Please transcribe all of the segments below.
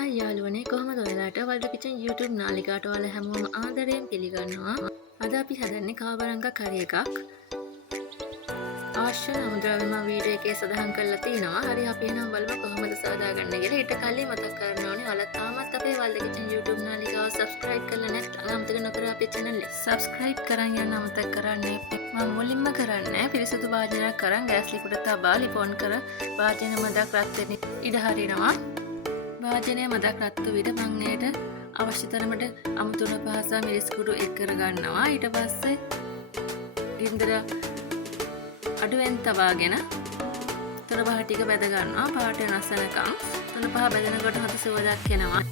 Hi යාළුවනේ කොහොමද ඔයාලට වල්ද කිචන් YouTube නාලිකාවට ඔයාලා හැමෝම ආදරයෙන් පිළිගන්නවා. අද අපි හදන්නේ කාවරංග කරි එකක්. අවශ්‍ය අමුද්‍රව්‍ය මම වීඩියෝ එකේ සඳහන් කරලා තිනවා. හරි අපි එහෙනම් බලමු කොහොමද සාදාගන්න කියලා. ඊට කලින් මතක් කරන්න ඕනේ ඔයාලා තාමත් අපේ වල්ද කිචන් YouTube නාලිකාව subscribe කරලා නැත්නම් අමතක නොකර අපේ channel එක subscribe කරන් යන්න අමතක කරන්න එපා. මම මුලින්ම කරන්නේ පිරිසිදු වාදනයක් කරන් ගෑස් ලිකුඩ තබා ලිපොන් කර වාදනය මදක් රත් වෙන්න ඉඩ හරිනවා. වාදනය මදක් රත්තු විට මම එයට අවශ්‍ය තරමට අමුතුන පහස මිරිස් කුඩු එක් කර ගන්නවා. ඊට පස්සේ ගින්දර අඩුවෙන් තබාගෙන තුන පහ ටික බැද ගන්නවා. පාට වෙනස් වෙනකම් තුන පහ බැදෙනකොට හත සුවඳක් එනවා.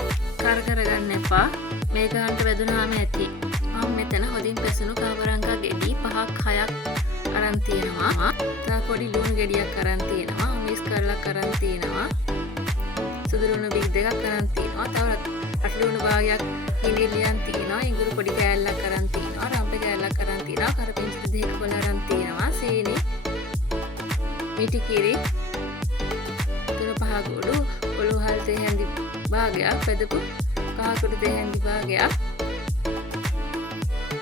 කර කර ගන්න එපා. මේ ගානට බැදුනාම ඇති. මම මෙතන හොදින් පැසුණු කාවරංගා ගෙඩි 5ක් 6ක් අරන් තියෙනවා. තව පොඩි ලුණු ගෙඩියක් අරන් තියෙනවා. මික්ස් කරලා අරන් තියෙනවා. සුදුලුණු බික් දෙකක් අරන් තියෙනවා. තව අටලුණු භාගයක් හිලිලියන් තියෙනවා. ඉඟුරු පොඩි කෑල්ලක් අරන් තියෙනවා. රම්පේ කෑල්ලක් අරන් තියෙනවා. කරපිංචි දෙකක් වල අරන් තියෙනවා. සීනි මිටි කිරි තුන පහ ගොඩු ඔලුව හල් තේ හැඳි භාගයක් පැදපු කහ කුඩු තේ හැඳි භාගයක්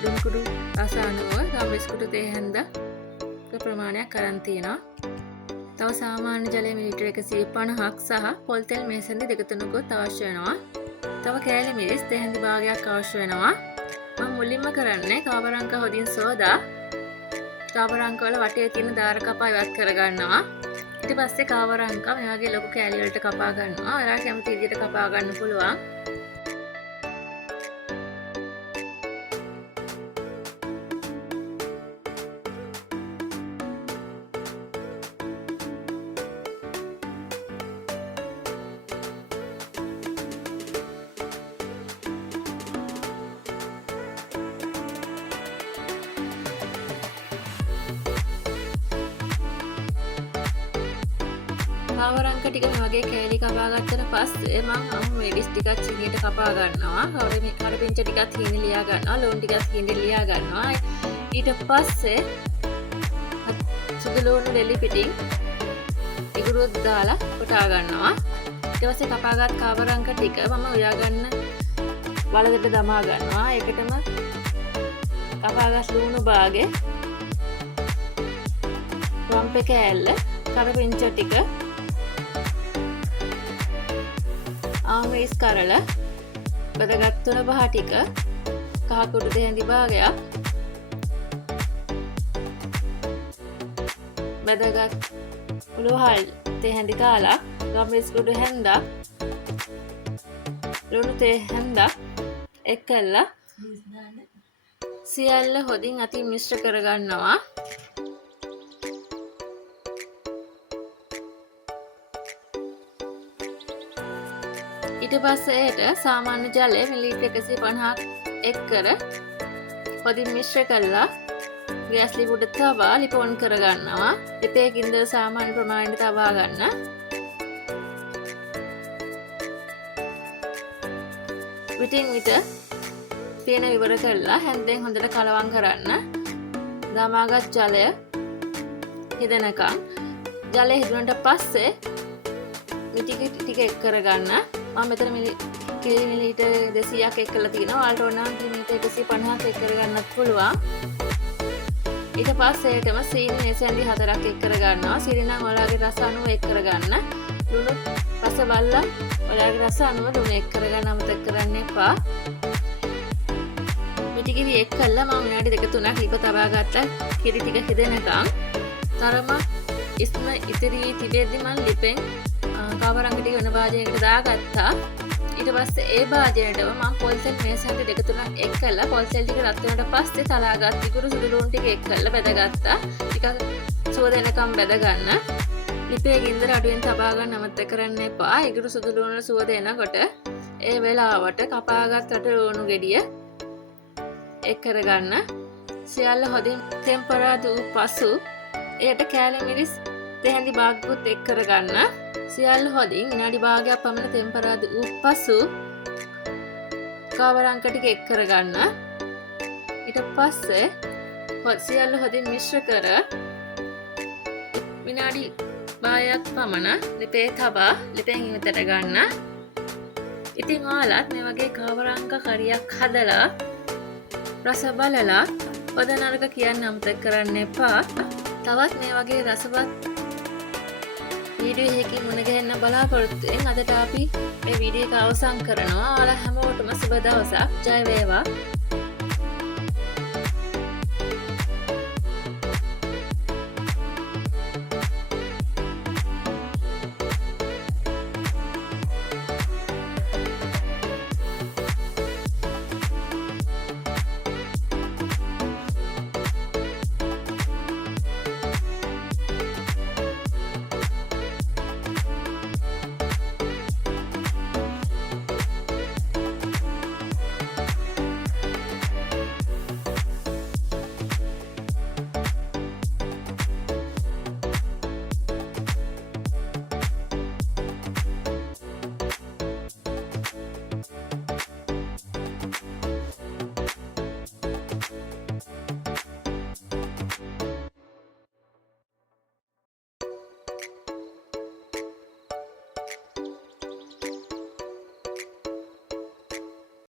දුම් කුඩු රස අනුව රබස් කුඩු තේ හැඳ ප්‍රමාණයක් අරන් තියෙනවා. තව සාමාන්‍ය ජලය මිලිලිටර 150ක් සහ පොල් තෙල් මේසන්දි දෙක තුනකුත් අවශ්‍ය වෙනවා. තව කෑලි මිරිස් තේ හැඳි භාගයක් අවශ්‍ය වෙනවා. මම මුලින්ම කරන්නේ කාවරංග හොදින් සෝදා කාවරංග වල වටේ තියෙන දාර කපා ඉවත් කරගන්නවා. ඊට පස්සේ කාවරංග මේ වගේ ලොකු කෑලි වලට කපා ගන්නවා. ඔයාලා කැමති විදිහට කපා ගන්න පුළුවන්. කාවරංග ටික මේ වගේ කෑලි කපා ගත්තට පස්සේ මම මිරිස් ටිකක් සිංහට කපා ගන්නවා. කරපිංච ටිකක් හීනි ලියා ගන්නවා. ලුණු ටිකක් හීනි ලියා ගන්නවා. ඊට පස්සේ සුදු ලුණු දෙලි පිටින් ඉගුරුත් දාලා කොටා ගන්නවා. ඊට පස්සේ කපාගත් කාවරංග ටික මම උයා ගන්න වලකට දමා ගන්නවා. ඒකටම කපාගත් ලුණු භාගේ රම්පේ කෑල්ල කරපිංච ටික ආමිස් කරල බදගත් තුන පහ ටික කහ කුඩු තේ හැඳි භාගයක් බදගත් උළුවහල් තේ හැඳි කාලක් ගම්මිස් කුඩු හැන්දක් ලුණු තේ හැන්දක් එක්කලා සියල්ල හොදින් අතින් මිශ්‍ර කරගන්නවා. ඊට පස්සේ ඒට සාමාන්‍ය ජලය මිලිලිටර 150ක් එක් කර හොදින් මිශ්‍ර කරලා ගෑස් ලිපුඩ තබා ලිපොන් කරගන්නවා. ලිපේ ගින්දර සාමාන්‍ය ප්‍රමාණයට තබා ගන්න. විටින් විට පියන ඉවර කරලා හැන්දෙන් හොඳට කලවම් කරන්න. දමාගත් ජලය හිදෙනකම් ජලය හිදුනට පස්සේ මිටි ටික එක් කරගන්න. මම මෙතන මිලිලිටර 200ක් එක් කරලා තිනවා. ඔයාලට ඕන නම් මිලිලිටර 150ක් එක් කරගන්නත් පුළුවන්. ඊට පස්සේ ඒකම සීනි මේසැන්දි 4ක් එක් කරගන්නවා. සීනි නම් ඔයාලගේ රස අනුව එක් කරගන්න. ලුණු රස බලලා ඔයාලගේ රස අනුව ලුණු එක් කරගන්න අමතක කරන්න එපා. මිටි කිරි එක් කළා මම විනාඩි 2-3ක් ලිප තබා ගත්තා. කිරි ටික හිදෙනකම් තරම ඉස්ම ඉතිරි තිබෙද්දි මම ලිපෙන් කාවරංග ටික වෙන භාජනයකට දාගත්තා. ඊට පස්සේ ඒ භාජනයටම මම පොල් තෙල් මේසෙන්ද 2-3ක් එක් කළා. පොල් තෙල් ටික රත් වෙනට පස්සේ තලාගත් ඉකුරු සුදු ලුණු ටික එක් කරලා බැදගත්තා. ටික සුවඳ එනකම් බැද ගන්න. ලිපේ ගින්දර අඩුවෙන් තබා ගන්න අමතක කරන්න එපා. ඉකුරු සුදු ලුණු සුවඳ එනකොට ඒ වෙලාවට කපාගත් රට ලුණු ගෙඩිය එක් කරගන්න. සියල්ල හොදින් ටෙම්පරාදු පසු එයට කෑලි මිරිස් තේ හැඳි භාගකුත් එක් කරගන්න. සියල්ල හොදින් විනාඩි භාගයක් පමණ ටෙම්පරාදු පසු කාවරංග ටික එක් කරගන්න. ඊට පස්සේ සියල්ල හොදින් මිශ්‍ර කර විනාඩි 5ක් පමණ ලිපේ තබා ලිපෙන් ඉවතට ගන්න. ඉතින් ඔයාලත් මේ වගේ කාවරංග කරියක් හදලා රස බලලා හොඳ නරක කියන්න අමතක කරන්න එපා. තවත් මේ වගේ රසවත් වීඩියෝ එකකින් මුණ ගැහෙන්න බලාපොරොත්තු වෙන අදට අපි මේ වීඩියෝ එක අවසන් කරනවා. ඔයාලා හැමෝටම සුබ දවසක්. ජය වේවා.